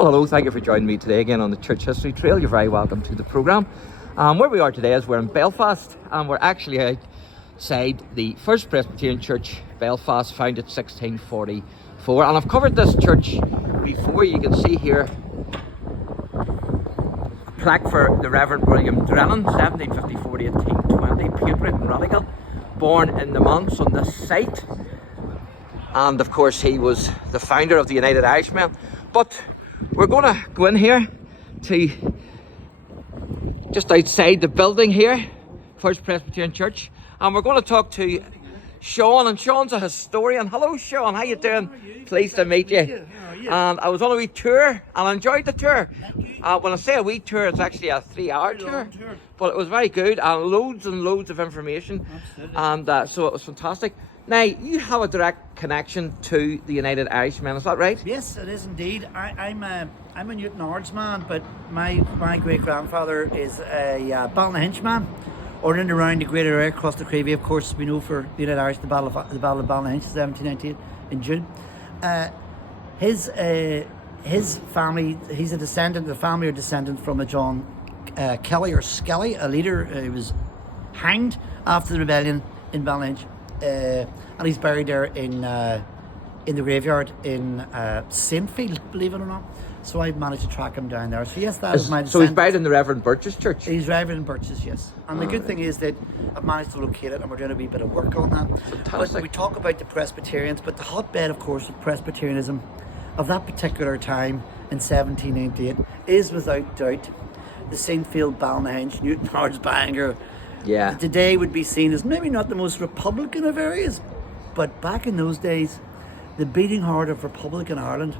Well, hello, thank you for joining me today again on the Church History Trail. You're very welcome to the programme. Where we are today is we're in Belfast, and we're actually outside the First Presbyterian Church, Belfast, founded 1644. And I've covered this church before. You can see here a plaque for the Reverend William Drennan, 1754 to 1820, patriot and radical, born in the manse on this site. And of course he was the founder of the United Irishmen. But we're going to go in here to just outside the building here, First Presbyterian Church, and we're going to talk to Sean, and Sean's a historian. Hello Sean, how you doing? How are you? Pleased to meet you. How are you? And I was on a wee tour and I enjoyed the tour. When I say a wee tour, it's actually a 3-hour tour, but it was very good and loads of information. Absolutely. And so it was fantastic. Now, you have a direct connection to the United Irishmen, is that right? Yes, it is indeed. I'm a Newton Ards man, but my great grandfather is a Ballynahinch man, or in and around the greater area across the Creevy. Of course, we know for the United Irish the Battle of Ballynahinch, 1798 in June. His family, he's a descendant. The family are descendant from a John Kelly or Skelly, a leader who was hanged after the rebellion in Ballynahinch. And he's buried there in the graveyard in Saintfield, believe it or not. So I managed to track him down there. So yes, that is my descent. So he's buried in the Reverend Birch's church? He's buried in Birch's, yes. And the good thing is that I've managed to locate it, and we're doing a wee bit of work on that. Fantastic. But we talk about the Presbyterians, but the hotbed, of course, of Presbyterianism of that particular time in 1798 is without doubt the Saintfield, Ballynahinch, Newton Ards, Bangor. Yeah. Today would be seen as maybe not the most Republican of areas, but back in those days, the beating heart of Republican Ireland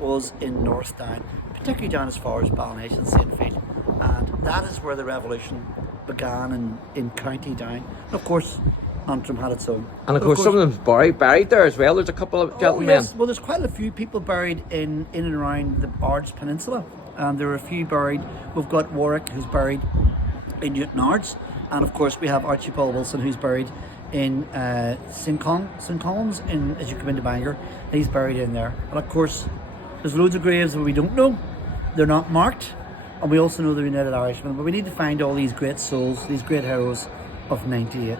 was in North Down, particularly down as far as Ballynahinch and Saintfield, and that is where the revolution began in County Down. And of course, Antrim had its own. And of course some of them's buried there as well. There's a couple of gentlemen. Yes. Well, there's quite a few people buried in and around the Ards Peninsula, and there are a few buried. We've got Warwick, who's buried in Newton Ards. And of course we have Archibald Wilson, who's buried in St. Columns as you come into Bangor. He's buried in there. And of course there's loads of graves that we don't know. They're not marked. And we also know they're United Irishmen. But we need to find all these great souls, these great heroes of 98.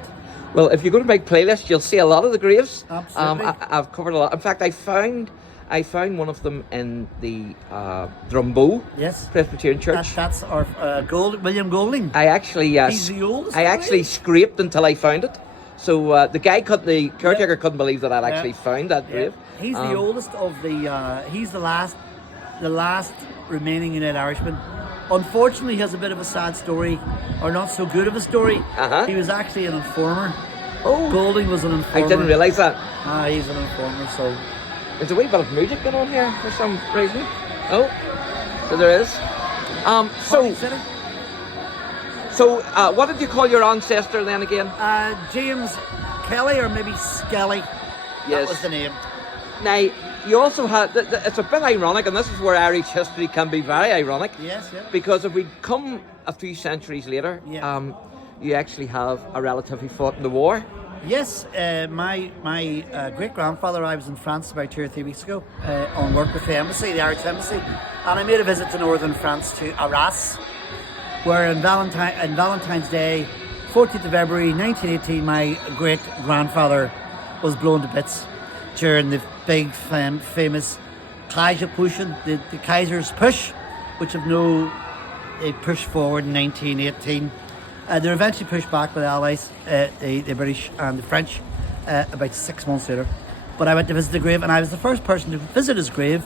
Well, if you go to my playlist, you'll see a lot of the graves. Absolutely. I've covered a lot. In fact, I found one of them in the Drumbo Presbyterian Church. That's our William Golding. I actually he's the oldest. I actually scraped until I found it. So the caretaker couldn't believe that I'd actually found that grave. He's the oldest of the. He's the last remaining United Irishman. Unfortunately, he has a bit of a sad story, or not so good of a story. He was actually an informer. Oh, Golding was an informer. I didn't realise that. He's an informer. So. There's a wee bit of music going on here for some reason. Oh, so there is. So what did you call your ancestor then again? James Kelly, or maybe Skelly. Yes. That was the name. Now, you also had, it's a bit ironic, and this is where Irish history can be very ironic. Yes, yeah. Because if we come a few centuries later, you actually have a relative who fought in the war. Yes, my great grandfather. I was in France about 2 or 3 weeks ago on work with the embassy, the Irish embassy, and I made a visit to northern France to Arras, where on Valentine's Day, 14th of February 1918, my great grandfather was blown to bits during the big famous Kaiserpuschen, the Kaiser's push, which they pushed forward in 1918. They were eventually pushed back by the Allies, the British and the French, about 6 months later. But I went to visit the grave, and I was the first person to visit his grave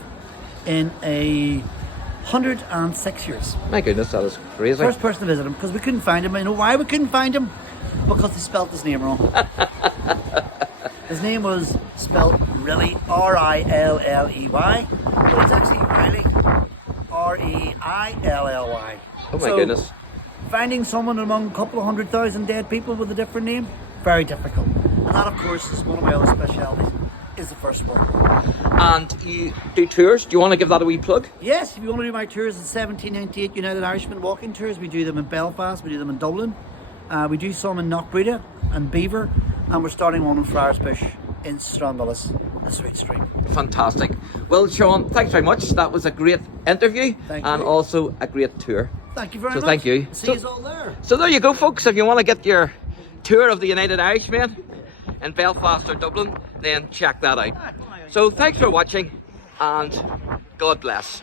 in 106 years. My goodness, that is crazy. First person to visit him, because we couldn't find him. I know why we couldn't find him, because they spelt his name wrong. His name was spelled Riley, Riley, but it's actually Riley, Reilly. Oh my goodness. Finding someone among a couple of 100,000 dead people with a different name, very difficult. And that, of course, is one of my other specialities, is the first one. And you do tours? Do you want to give that a wee plug? Yes, if you want to do my tours, the 1798 United Irishman walking tours, we do them in Belfast, we do them in Dublin, we do some in Knockbreda and Beaver, and we're starting one in Friarsbush in Strandallis, a sweet stream. Fantastic. Well, Sean, thanks very much. That was a great interview and you. also a great tour. Thank you very So much. thank you. See you all there. So there you go, folks. If you want to get your tour of the United Irishmen in Belfast or Dublin, then check that out. So thanks for watching and God bless.